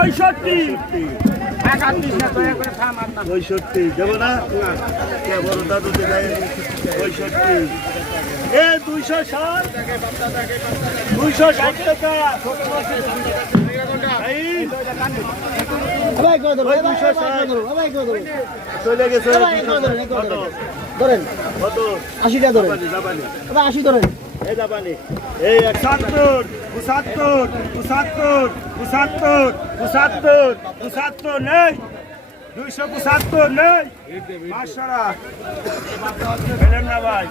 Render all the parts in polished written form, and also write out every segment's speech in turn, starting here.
65 দেবো না বড় দাদু দেয় 65 এ 260 টাকা চলে গেছে ধরেন 80 টাকা ধরেন 80 ধরেন এই জাপানি এই 71 75 নেই 275 নেই 500 পেলেন না ভাই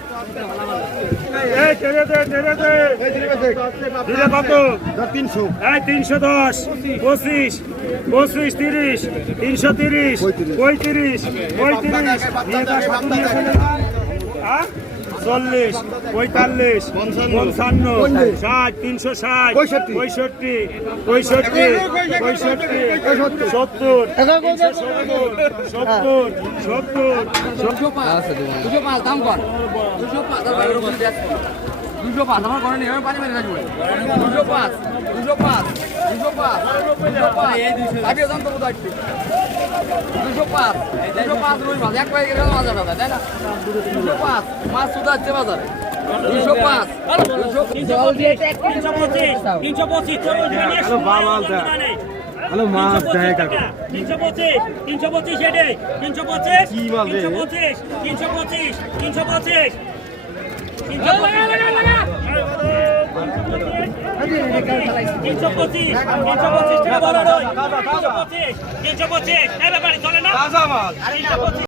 এই ছেড়ে দে দিলে কত 300 এই 310 25 25 30 330 35 নিয়ে যা সব নিয়ে ফেলে না হ্যাঁ 40 45 55 60 360 65 আমার ঘরে নেই পানি মেরে রাখবো 205 রুই মাছ এক পাই গেলে মাছ হবে তাই না 205 মাছ শুধু আছে বাজারে 205 হ্যালো মাছ দেয় কাকা 325 এডে 325 কি মাছ রে 325 টাকা বড় 325 এ ব্যাপারে চলে না